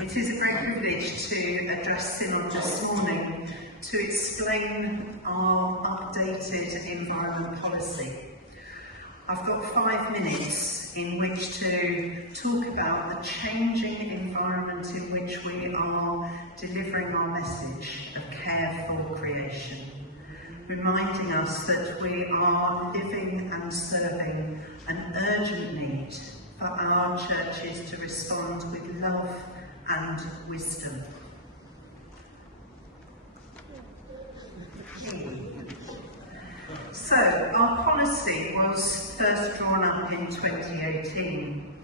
It is a great privilege to address Synod this morning to explain our updated environment policy. I've got 5 minutes in which to talk about the changing environment in which we are delivering our message of care for creation, reminding us that we are living and serving an urgent need for our churches to respond with love and wisdom. So, our policy was first drawn up in 2018,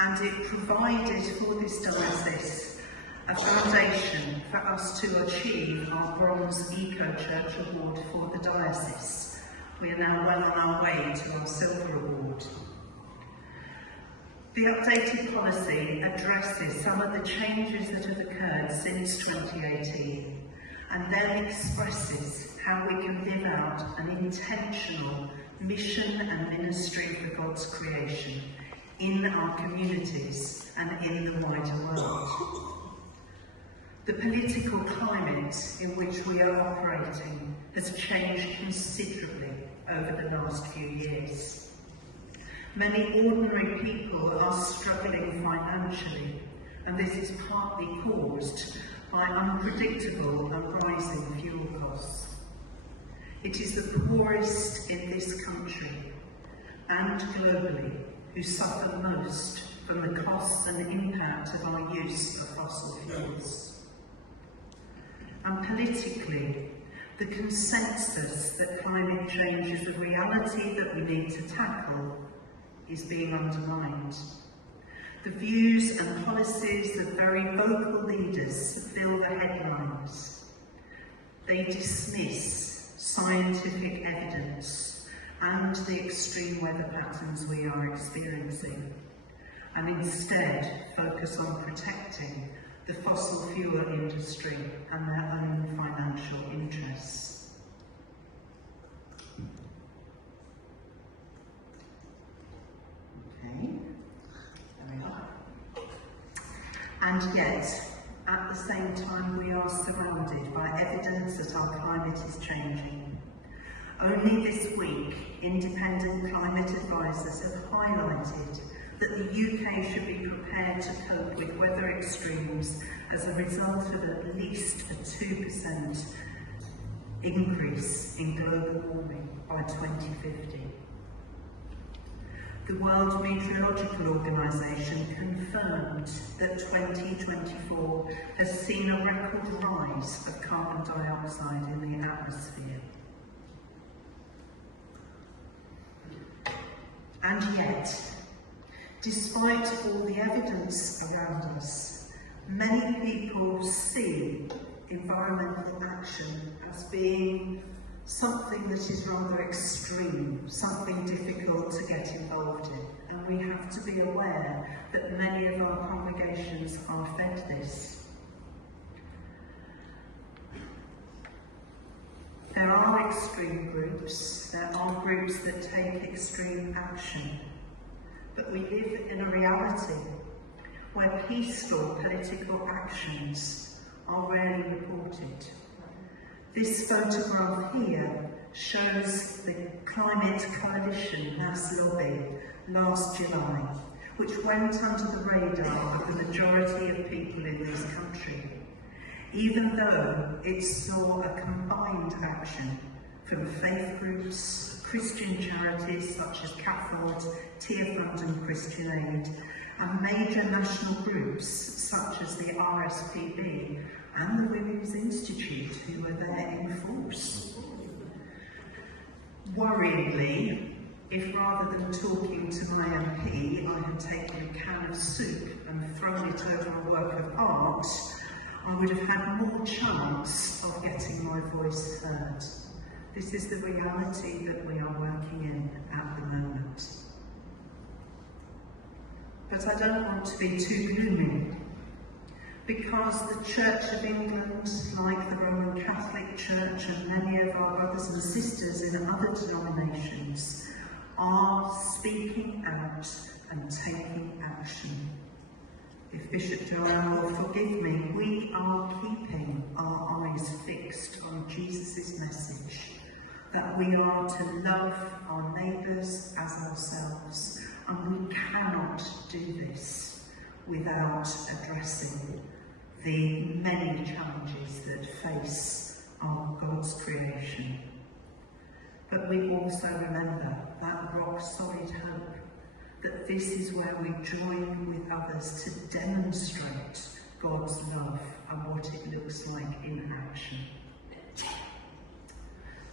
and it provided for this diocese a foundation for us to achieve our Bronze Eco Church Award for the diocese. We are now well on our way to our Silver Award. The updated policy addresses some of the changes that have occurred since 2018 and then expresses how we can live out an intentional mission and ministry for God's creation in our communities and in the wider world. The political climate in which we are operating has changed considerably over the last few years. Many ordinary people are struggling financially, and this is partly caused by unpredictable and rising fuel costs. It is the poorest in this country and globally who suffer most from the costs and impact of our use of fossil fuels. And politically, the consensus that climate change is a reality that we need to tackle is being undermined. The views and policies of very vocal leaders fill the headlines. They dismiss scientific evidence and the extreme weather patterns we are experiencing, and instead focus on protecting the fossil fuel industry and their own financial interests. And yet, at the same time, we are surrounded by evidence that our climate is changing. Only this week, independent climate advisors have highlighted that the UK should be prepared to cope with weather extremes as a result of at least a 2% increase in global warming by 2050. The World Meteorological Organization confirmed that 2024 has seen a record rise of carbon dioxide in the atmosphere. And yet, despite all the evidence around us, many people see environmental action as being something that is rather extreme, something difficult to get involved in. And we have to be aware that many of our congregations are fed this. There are extreme groups, there are groups that take extreme action, but we live in a reality where peaceful political actions are rarely reported. This photograph here shows the Climate Coalition Mass Lobby last July, which went under the radar of the majority of people in this country, even though it saw a combined action from faith groups, Christian charities such as CAFOD, Tearfund and Christian Aid, and major national groups such as the RSPB and the Women's Institute, who were there in force. Worryingly, if rather than talking to my MP, I had taken a can of soup and thrown it over a work of art, I would have had more chance of getting my voice heard. This is the reality that we are working in at the moment. But I don't want to be too gloomy, because the Church of England, like the Roman Catholic Church and many of our brothers and sisters in other denominations, are speaking out and taking action. if Bishop Joanne will forgive me, we are keeping our eyes fixed on Jesus' message, that we are to love our neighbours as ourselves, and we cannot do this without addressing the many challenges that face our God's creation. But we also remember that rock-solid hope, that this is where we join with others to demonstrate God's love and what it looks like in action.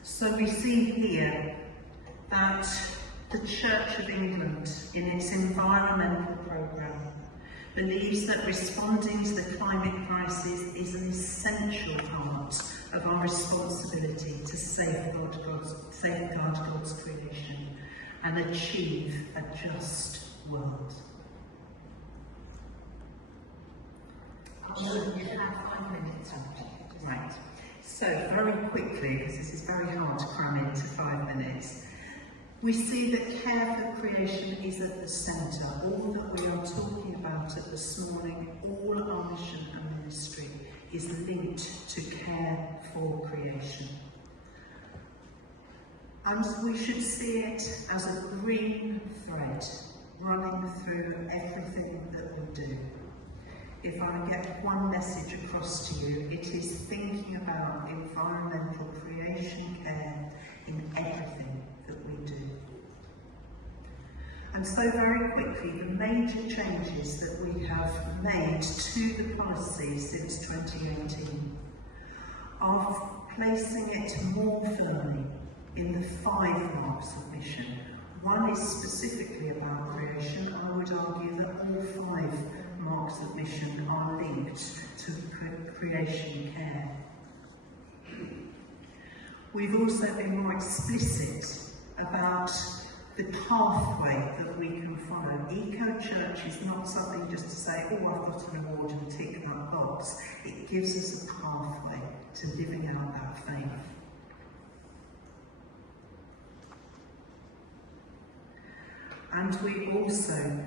So we see here that the Church of England, in its environmental programme, believes that responding to the climate crisis is an essential part of our responsibility to safeguard God's creation and achieve a just world. Right. So, very quickly, because this is very hard to cram into 5 minutes, we see that care for creation is at the centre. All that we are talking about this morning, all our mission and ministry, is linked to care for creation. And we should see it as a green thread running through everything that we do. If I get one message across to you, it is thinking about environmental creation care in everything that we do. And so very quickly, the major changes that we have made to the policy since 2018 are placing it more firmly in the 5 marks of mission. One is specifically about creation. I would argue that all 5 marks of mission are linked to creation care. We've also been more explicit about the pathway that we can follow. Eco-church is not something just to say, oh, I've got an award and tick that box. It gives us a pathway to living out that faith. And we also,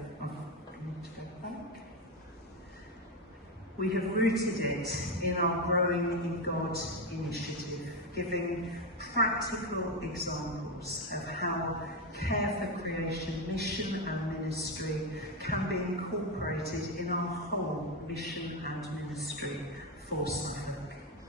we have rooted it in our Growing in God initiative, giving practical examples of how care for creation, mission and ministry can be incorporated in our whole mission and ministry for Synod.